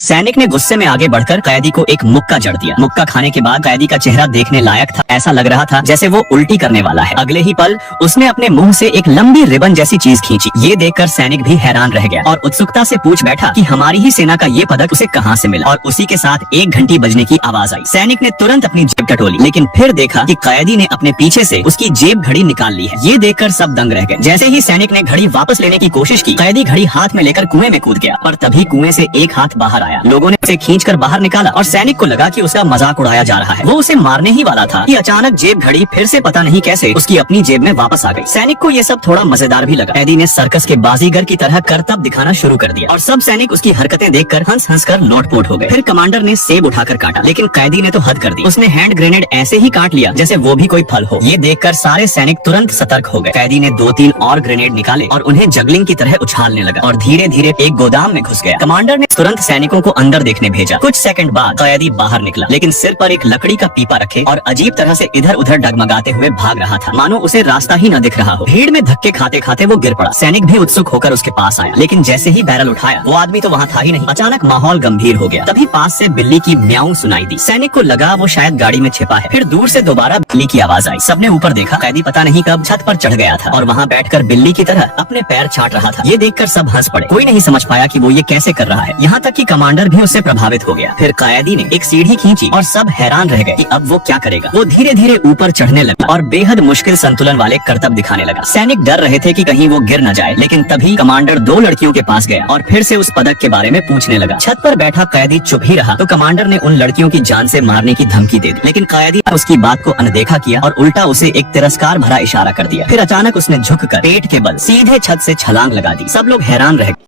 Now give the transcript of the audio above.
सैनिक ने गुस्से में आगे बढ़कर कैदी को एक मुक्का जड़ दिया। मुक्का खाने के बाद कैदी का चेहरा देखने लायक था। ऐसा लग रहा था जैसे वो उल्टी करने वाला है। अगले ही पल उसने अपने मुंह से एक लंबी रिबन जैसी चीज खींची। ये देखकर सैनिक भी हैरान रह गया और उत्सुकता से पूछ बैठा कि हमारी ही सेना का ये पदक उसे कहाँ से मिला। और उसी के साथ एक घंटी बजने की आवाज आई। सैनिक ने तुरंत अपनी जेब टटोली, लेकिन फिर देखा कि कैदी ने अपने पीछे से उसकी जेब घड़ी निकाल ली है। ये देखकर सब दंग रह गए। जैसे ही सैनिक ने घड़ी वापस लेने की कोशिश की, कैदी घड़ी हाथ में लेकर कुएं में कूद गया। और तभी कुएं से एक हाथ बाहर आया। लोगों ने उसे खींचकर बाहर निकाला और सैनिक को लगा कि उसका मजाक उड़ाया जा रहा है। वो उसे मारने ही वाला था कि अचानक जेब घड़ी फिर से पता नहीं कैसे उसकी अपनी जेब में वापस आ गई। सैनिक को ये सब थोड़ा मजेदार भी लगा। कैदी ने सर्कस के बाजीगर की तरह करतब दिखाना शुरू कर दिया और सब सैनिक उसकी हरकतें देखकर हंस हंस कर लोटपोट हो गए। फिर कमांडर ने सेब उठाकर काटा, लेकिन कैदी ने तो हद कर दी। उसने हैंड ग्रेनेड ऐसे ही काट लिया जैसे वो भी कोई फल हो। ये देखकर सारे सैनिक तुरंत सतर्क हो गए। कैदी ने 2-3 और ग्रेनेड निकाले और उन्हें जगलिंग की तरह उछालने लगा और धीरे धीरे एक गोदाम में घुस गया। कमांडर ने तुरंत सैनिकों को अंदर देखने भेजा। कुछ सेकंड बाद कैदी बाहर निकला, लेकिन सिर पर एक लकड़ी का पीपा रखे और अजीब तरह से इधर उधर डगमगाते हुए भाग रहा था, मानो उसे रास्ता ही न दिख रहा हो। भीड़ में धक्के खाते खाते वो गिर पड़ा। सैनिक भी उत्सुक होकर उसके पास आया, लेकिन जैसे ही बैरल उठाया वो आदमी तो वहाँ था ही नहीं। अचानक माहौल गंभीर हो गया। तभी पास से बिल्ली की म्याऊं सुनाई दी। सैनिक को लगा वो शायद गाड़ी में छिपा है। फिर दूर से दोबारा बिल्ली की आवाज आई। सबने ऊपर देखा। कैदी पता नहीं कब छत पर चढ़ गया था और वहाँ बैठकर बिल्ली की तरह अपने पैर चाट रहा था। ये देखकर सब हंस पड़े। कोई नहीं समझ पाया कि वो ये कैसे कर रहा है। यहाँ तक कि कमांडर भी उससे प्रभावित हो गया। फिर कैदी ने एक सीढ़ी खींची और सब हैरान रह गए कि अब वो क्या करेगा। वो धीरे धीरे ऊपर चढ़ने लगा और बेहद मुश्किल संतुलन वाले करतब दिखाने लगा। सैनिक डर रहे थे कि कहीं वो गिर न जाए, लेकिन तभी कमांडर 2 लड़कियों के पास गया और फिर से उस पदक के बारे में पूछने लगा। छत पर बैठा कैदी चुप ही रहा तो कमांडर ने उन लड़कियों की जान से मारने की धमकी दे दी, लेकिन कैदी ने उसकी बात को अनदेखा किया और उल्टा उसे एक तिरस्कार भरा इशारा कर दिया। फिर अचानक उसने झुककर पेट के बल सीधे छत से छलांग लगा दी। सब लोग हैरान रह गए।